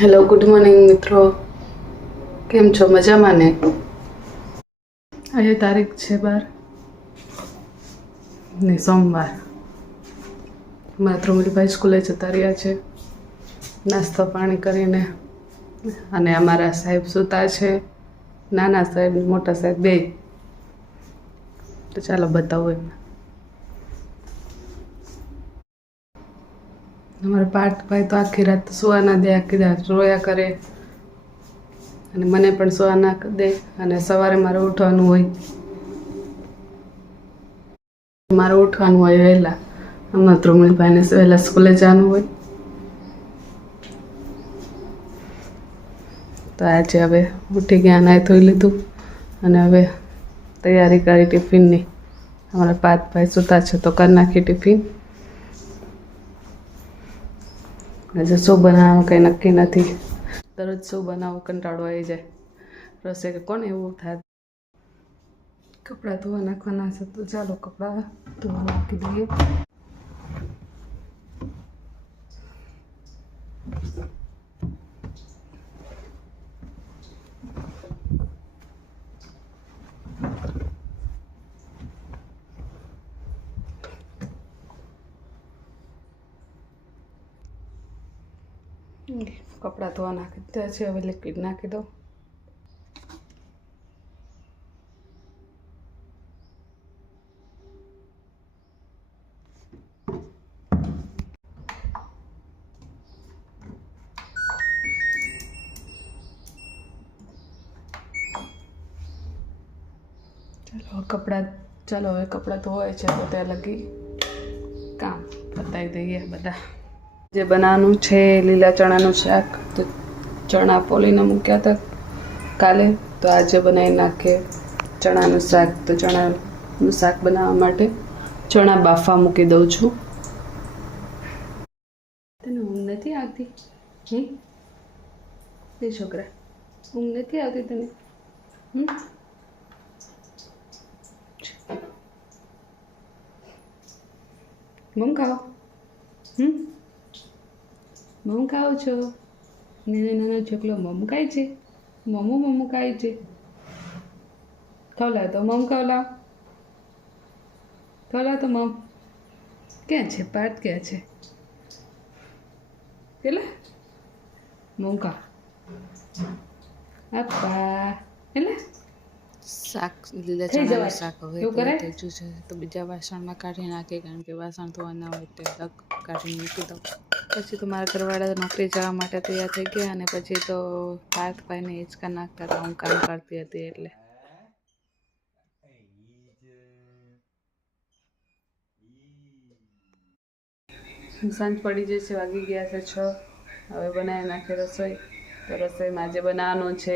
Hello, good morning મિત્રો. કેમ છો? મજામાં ને? આજે તારીખ છે 12 ને સોમવાર. મારા ધ્રુમિલભાઈ સ્કૂલે જતા રહ્યા છે નાસ્તો પાણી કરીને, અને અમારા સાહેબ સૂતા છે, નાના સાહેબ મોટા સાહેબ બે. તો ચાલો બતાવો એમને. અમારા પાર્થભાઈ તો આખી રાત સુવા ના દે, આખી રાત રોયા કરે, અને મને પણ સુવા ના દે, અને સવારે મારે ઉઠવાનું હોય. વહેલા. અમારા ધ્રુમિલભાઈને વહેલા સ્કૂલે જવાનું હોય. તો આજે હવે ઉઠી ગયા, નાહી ધોઈ લીધું, અને હવે તૈયારી કરી ટિફિનની. અમારા પાર્થભાઈ સૂતા છે તો કરી નાખી ટિફિન. આજે શું બનાવવાનું કંઈ નક્કી નથી. દરરોજ શું બનાવો કંટાળો આવી જાય. રસોઈ કે કોને એવું થાય. કપડાં ધોવા નાખવાના છે તો ચાલો કપડાં ધોવા નાખી દઈએ. કપડાં ધોવા નાખી દીધા છે, હવે લિક્વિડ નાખી દો. ચાલો હવે કપડાં ધોવાય છે તો ત્યાં લગી કામ પતાવી દઈએ બધા. જે બનાવવાનું છે લીલા ચણાનું શાક. તો ચણા પોલીને મૂક્યા હતા કાલે, તો આજે બનાવી નાખીએ ચણાનું શાક. તો ચણાનું શાક બનાવવા માટે ચણા બાફવા મૂકી દઉં છું. તને ઊંઘ નથી આવતી? એ છોકરા, ઊંઘ નથી આવતી તને? મમ ખાઓ. મમ ખાઓ છો? નાનો છોકરો મમ ખાય છે. મમ્મું ખાય છે. ખવલાવ તો મમ ખવલાવ. તો મમ ક્યાં છે? પાર્થ ક્યાં છે? એટલે મમ ખા. આપા એટલે શાક લીલા ચણાનું શાક હવે થઈ ગયું છે, તો બીજા વાસણમાં કાઢી નાખીએ, કારણ કે વાસણ ધોવાના હોય એટલે કાઢી મૂકી દઉં. પછી તો મારા ઘરવાળા નોકરી જવા માટે તૈયાર થઈ ગયા, અને પછી તો પાર્થભાઈને હિંચકા નાખતા હતા, હું કામ કરતી હતી એટલે. સાંજ પડી જશે, વાગી ગયા છે 6. હવે બનાવી નાખે રસોઈ. તો રસોઈમાં આજે બનાવવાનું છે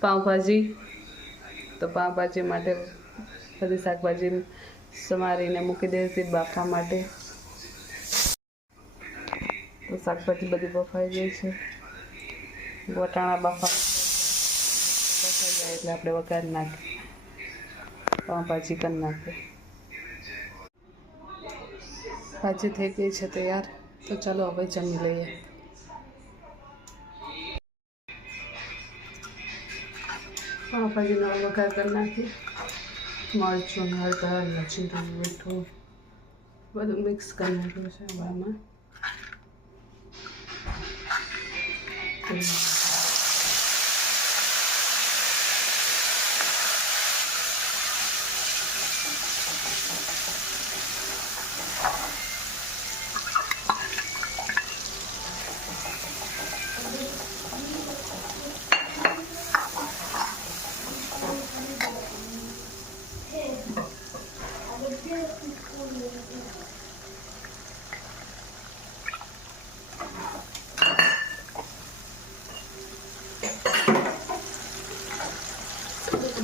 પાઉંભાજી. તો પાઉંભાજી માટે બધી શાકભાજી સમારીને મૂકી દે હતી બાફવા માટે. તો શાકભાજી બધી બફાઈ ગઈ છે. વટાણા બફાઈ જાય એટલે આપણે વઘારી નાખીએ, પાઉંભાજી કરી નાખીએ. ભાજી થઈ ગઈ છે તૈયાર. તો ચાલો હવે જમી લઈએ. પાઉંભાજીનો વઘાર કરી નાખીએ. મરચું, હળદર, જીરું, મીઠું બધું મિક્સ કરી નાખ્યું છે આમાં.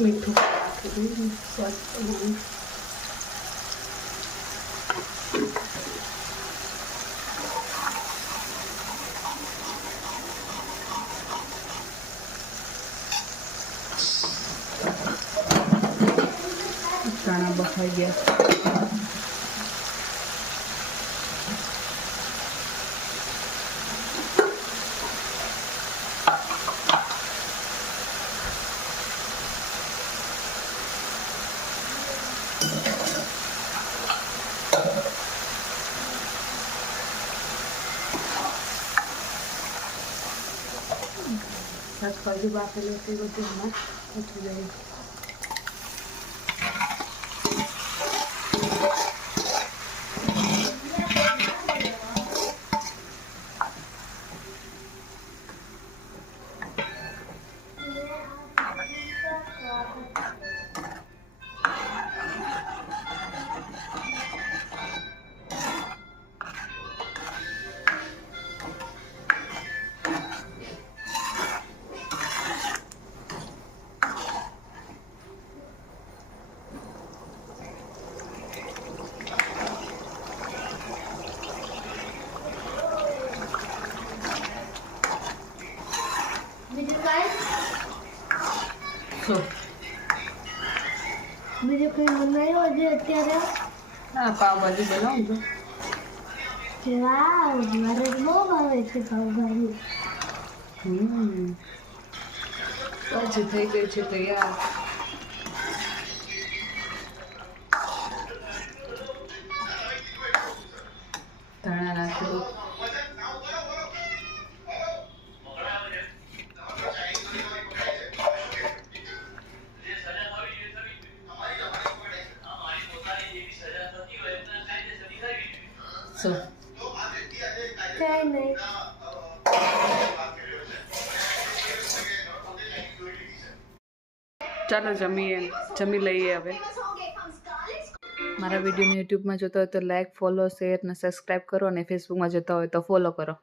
મીઠું સ્વાદ પ્રમાણે. ચણા બફાઈ ગયા. હજુ બાફેલું તે બધું હમણાં ઓછું જાય. બીજું કઈ બનાવ્યું હજી અત્યારે? હા, પાવભાજી બનાવું છું. વાવ, મારે બહુ ભાવે છે પાવભાજી. પછી થઈ ગઈ છે તૈયાર. ધાણા નાખી દો. શું? કઈ નહીં. ચાલો જમી લઈએ હવે. મારા વિડીયોને યુટ્યુબમાં જોતા હોય તો લાઈક, ફોલો, શેર અને સબસ્ક્રાઈબ કરો, અને ફેસબુકમાં જોતા હોય તો ફોલો કરો.